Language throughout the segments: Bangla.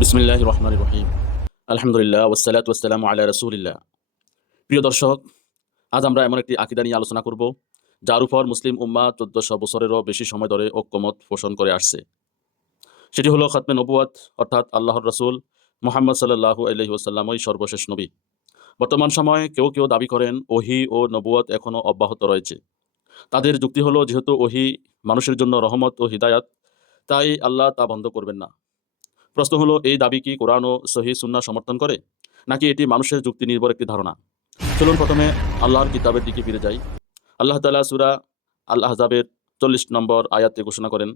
বিসমিল্লাহির রহমানির রহিম। আলহামদুলিল্লাহ ওয়াসসালাতু ওয়াসসালামু আলা রাসূলিল্লাহ। প্রিয় দর্শক, আজ আমরা এমন একটি আকীদা নিয়ে আলোচনা করব যার উপর মুসলিম উম্মাহ ১৪০০ বছরেরও বেশি সময় ধরে ঐক্যমত পোষণ করে আসছে। সেটি হলো খতমে নবুয়ত, অর্থাৎ আল্লাহর রাসূল মুহাম্মদ সাল্লাল্লাহু আলাইহি ওয়াসাল্লামই সর্বশেষ নবী। বর্তমান সময়ে কেউ দাবি করেন ওহী ও নবুয়ত এখনো অব্যাহত রয়েছে। তাদের যুক্তি হলো, যেহেতু ওহী মানুষের জন্য রহমত ও হিদায়াত, তাই আল্লাহ তা বন্ধ করবেন না। প্রশ্ন হলো, এই দাবি কি কোরআন ও সহিহ সুন্নাহ সমর্থন করে, নাকি এটি মানুষের যুক্তি নির্ভর একটি ধারণা? চলুন প্রথমে আল্লাহর কিতাবের দিকে ফিরে যাই। আল্লাহ তাআলা সূরা আল আহজাবের ৪০ নম্বর আয়াতে ঘোষণা করেন,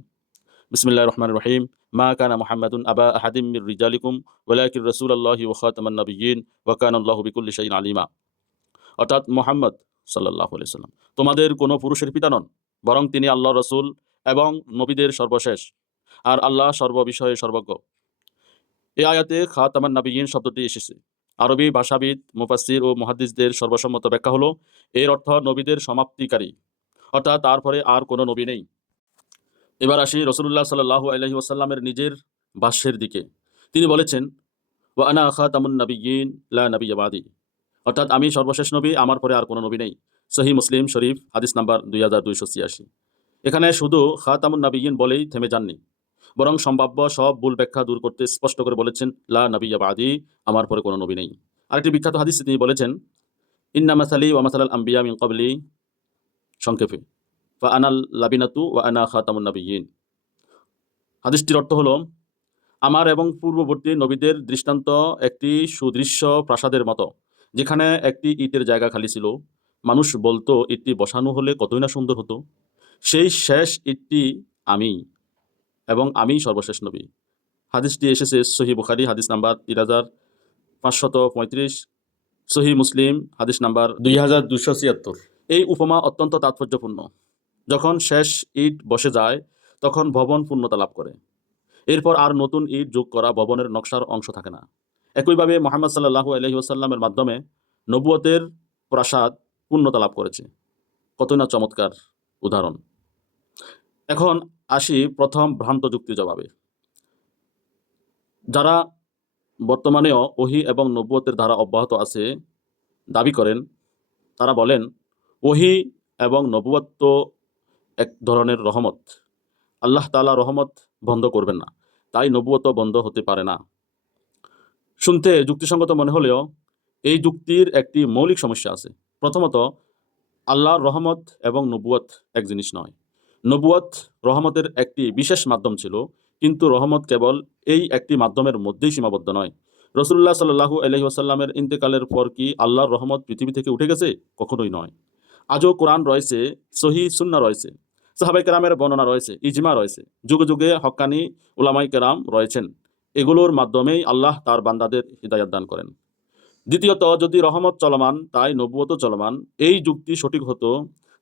বিসমিল্লাহির রহমানির রহিম, মা কানা মুহাম্মাদুন আবা আহাদিম মির রিজালিকুম ওয়ালাকিন রাসূলুল্লাহি ওয়া খাতামান নাবিয়্যিন ওয়া কানা আল্লাহু বিকুল্লি শাইইন আলিমা। অর্থাৎ মুহাম্মদ সাল্লাল্লাহু আলাইহি সাল্লাম তোমাদের কোনো পুরুষের পিতা নন, বরং তিনি আল্লাহর রাসূল এবং নবীদের সর্বশেষ, আর আল্লাহ সর্ববিষয়ে সর্বজ্ঞ। এই আয়াতে খাতামান নাবিয়্যিন শব্দটি এসেছে। আরবি ভাষাবিদ, মুফাসসির ও মুহাদ্দিসদের সর্বসম্মত ব্যাখ্যা হলো, এর অর্থ নবীদের সমাপ্তিকারী, অর্থাৎ তারপরে আর কোনো নবী নেই। এবার আসি রাসূলুল্লাহ সাল্লাল্লাহু আলাইহি ওয়াসাল্লামের নিজের ভাষ্যের দিকে। তিনি বলেছেন, ওয়া আনা খাতামুন নাবিয়্যিন লা নাবিয়্যা বাদি, অর্থাৎ আমি সর্বশেষ নবী, আমার পরে আর কোনো নবী নেই। সহিহ মুসলিম শরীফ হাদিস নাম্বার 2286। এখানে শুধু খাতামুন নাবিয়্যিন বলেই থেমে যাননি, বরং সম্ভাব্য সব ভুল ব্যাখ্যা দূর করতে স্পষ্ট করে বলেছেন, লা নাবিয়্যা বাদি, আমার পরে কোনো নবী নেই। আরেকটি বিখ্যাত হাদিসে তিনি বলেছেন, ইন্না মাসালি ওয়া মাসালাল আম্বিয়া মিন ক্বাবলি, সংক্ষেপে, ফা আনাল লাবিনাতু ওয়া আনা খাতামুন নাবিয়্যিন। হাদিসটির অর্থ হলো, আমার এবং পূর্ববর্তী নবীদের দৃষ্টান্ত একটি সুদৃশ্য প্রাসাদের মতো, যেখানে একটি ইটের জায়গা খালি ছিল। মানুষ বলতো, ইটটি বসানো হলে কতই না সুন্দর হতো। সেই শেষ ইটটি আমি, এবং আমি সর্বশেষ নবী। হাদিসটি এসেছে সহিহ বুখারী হাদিস নাম্বার ৩৫৩৫, সহিহ মুসলিম হাদিস নাম্বার ২২৭৬। এই উপমা অত্যন্ত তাৎপর্যপূর্ণ। যখন শেষ ইট বসে যায়, তখন ভবন পূর্ণতা লাভ করে। এরপর আর নতুন ইট যোগ করা ভবনের নকশার অংশ থাকে না। একইভাবে মুহাম্মদ সাল্লাল্লাহু আলাইহি ওয়াসাল্লামের মাধ্যমে নবুয়তের প্রাসাদ পূর্ণতা লাভ করেছে। কতই না চমৎকার উদাহরণ। এখন আসি প্রথম ভ্রান্ত যুক্তি জবাবে। যারা বর্তমানেও ওহী এবং নবুয়তের ধারা অব্যাহত আছে দাবি করেন, তারা বলেন, ওহী এবং নবুয়ত তো এক ধরনের রহমত। আল্লাহ তাআলা রহমত বন্ধ করবেন না, তাই নবুয়তও বন্ধ হতে পারে না। শুনতে যুক্তিসঙ্গত মনে হলেও এই যুক্তির একটি মৌলিক সমস্যা আছে। প্রথমত, আল্লাহর রহমত এবং নবুয়ত এক জিনিস নয়। নবুয়ত রহমতের একটি বিশেষ মাধ্যম ছিল, কিন্তু রহমত কেবল এই একটি মাধ্যমের মধ্যেই সীমাবদ্ধ নয়। রাসূলুল্লাহ সাল্লাল্লাহু আলাইহি ওয়াসাল্লামের ইন্তেকালের পর কি আল্লাহর রহমত পৃথিবী থেকে উঠে গেছে? কখনোই নয়। আজও কোরআন রয়েছে, সহিহ সুন্নাহ রয়েছে, সাহাবায়ে কেরামের বর্ণনা রয়েছে, ইজমা রয়েছে, যুগে যুগে হক্কানি উলামায়ে কেরাম রয়েছেন। এগুলোর মাধ্যমেই আল্লাহ তার বান্দাদের হিদায়াত দান করেন। দ্বিতীয়ত, যদি রহমত চলমান তাই নবুয়তও চলমান, এই যুক্তি সঠিক হতো,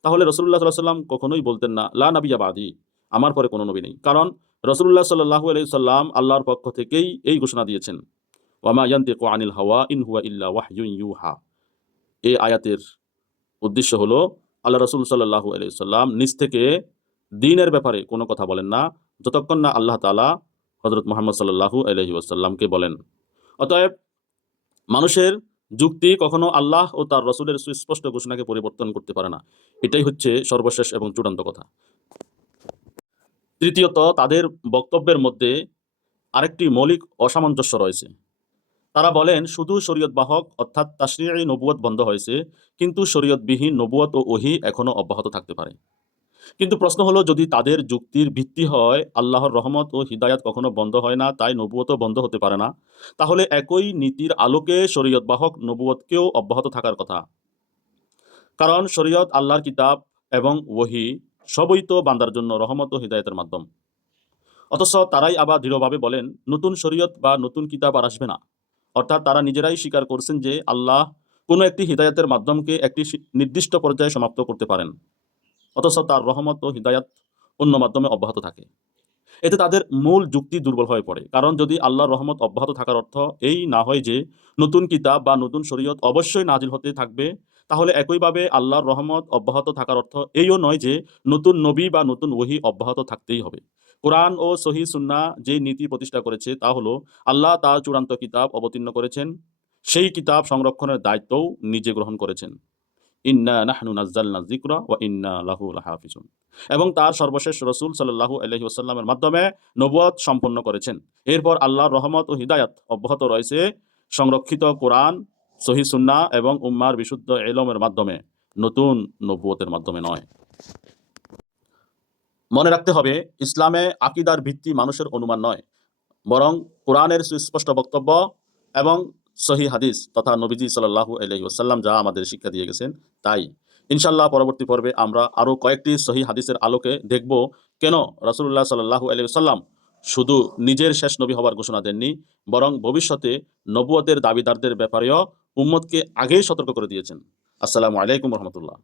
তাহলে রাসূলুল্লাহ সাল্লাল্লাহু আলাইহি ওয়াসাল্লাম কখনোই বলতেন না, লা নাবিয়্যা বাদি, আমার পরে কোনো নবী নেই। কারণ রাসূলুল্লাহ সাল্লাল্লাহু আলাইহি ওয়াসাল্লাম আল্লাহর পক্ষ থেকেই এই ঘোষণা দিয়েছেন, ওয়া মা ইয়ানতিকু আনিল হাওয়া ইন হুয়া ইল্লা ওয়াহয়ুন ইউহা। এই আয়াতের উদ্দেশ্য হলো, আল্লাহ রাসূল সাল্লাল্লাহু আলাইহি ওয়াসাল্লাম নিজ থেকে দ্বীনের ব্যাপারে কোনো কথা বলেন না, যতক্ষণ না আল্লাহ তাআলা হযরত মুহাম্মদ সাল্লাল্লাহু আলাইহি ওয়াসাল্লামকে বলেন। অতএব মানুষের যুক্তি কখনো আল্লাহ ও তার রাসূলের সুস্পষ্ট ঘোষণাকে পরিবর্তন করতে পারে না। এটাই হচ্ছে সর্বশেষ এবং চূড়ান্ত কথা। তৃতীয়ত, তাদের বক্তব্যের মধ্যে আরেকটি মৌলিক অসামঞ্জস্য রয়েছে। তারা বলেন, শুধু শরীয়ত বাহক অর্থাৎ তাশরিঈ নবুয়ত বন্ধ হয়েছে, কিন্তু শরীয়তবিহীন নবুয়ত ও ওহী এখনো অব্যাহত থাকতে পারে। কিন্তু প্রশ্ন হলো, যদি তাদের যুক্তির ভিত্তি হয় আল্লাহর রহমত ও হিদায়াত কখনো বন্ধ হয় না, তাই নবুয়তও বন্ধ হতে পারে না, তাহলে একই নীতির আলোকে শরীয়ত বাহক নবুয়তকেও অব্যাহত থাকার কথা। কারণ শরীয়ত, আল্লাহর কিতাব এবং ওহী সবই তো বান্দার জন্য রহমত ও হিদায়াতের মাধ্যম। অথচ তারাই আবার দৃঢ়ভাবে বলেন, নতুন শরীয়ত বা নতুন কিতাব আর আসবে না। অর্থাৎ তারা নিজেরাই স্বীকার করছেন যে আল্লাহ কোনো একটি হিদায়াতের মাধ্যমকে একটি নির্দিষ্ট পর্যায়ে সমাপ্ত করতে পারেন, অথচ তার রহমত ও হিদায়াত অন্য মাধ্যমে অব্যাহত থাকে। এতে তাদের মূল যুক্তি দুর্বল হয়ে পড়ে। কারণ যদি আল্লাহর রহমত অব্যাহত থাকার অর্থ এই না হয় যে নতুন কিতাব বা নতুন শরীয়ত অবশ্যই নাজিল হতে থাকবে, তাহলে একইভাবে আল্লাহর রহমত অব্যাহত থাকার অর্থ এইও নয় যে নতুন নবী বা নতুন ওহী অব্যাহত থাকতেই হবে। কোরআন ও সহি সুন্নাহ যে নীতি প্রতিষ্ঠা করেছে তা হলো আল্লাহ তার চূড়ান্ত কিতাব অবতীর্ণ করেছেন, সেই কিতাব সংরক্ষণের দায়িত্বও নিজে গ্রহণ করেছেন। ইন্না নাহনু নাজ্জালনা যিকরা ওয়া ইন্না লাহু লাহাফিজুন। এবং তার সর্বশেষ রাসূল সাল্লাল্লাহু আলাইহি ওয়াসাল্লামের মাধ্যমে নবুয়ত সম্পন্ন করেছেন। এরপর আল্লাহর রহমত ও হিদায়াত অব্যাহত রয়েছে সংরক্ষিত কোরআন, সহিহ সুন্নাহ এবং উম্মাহর বিশুদ্ধ ইলমের মাধ্যমে, নতুন নবুয়তের মাধ্যমে নয়। মনে রাখতে হবে, ইসলামে আকীদার ভিত্তি মানুষের অনুমান নয়, বরং কোরআনের সুস্পষ্ট বক্তব্য এবং সহিহ হাদিস তথা নবীজি সাল্লাল্লাহু আলাইহি ওয়াসাল্লাম যা আমাদের শিক্ষা দিয়ে গেছেন তাই। ইনশাআল্লাহ পরবর্তী পর্বে আমরা আরও কয়েকটি সহিহ হাদিসের আলোকে দেখব কেন রাসূলুল্লাহ সাল্লাল্লাহু আলাইহি ওয়াসাল্লাম শুধু নিজের শেষ নবী হওয়ার ঘোষণা দেননি, বরং ভবিষ্যতে নবুয়তের দাবিদারদের ব্যাপারেও উম্মতকে আগেই সতর্ক করে দিয়েছেন। আসসালামু আলাইকুম রহমতুল্লাহ।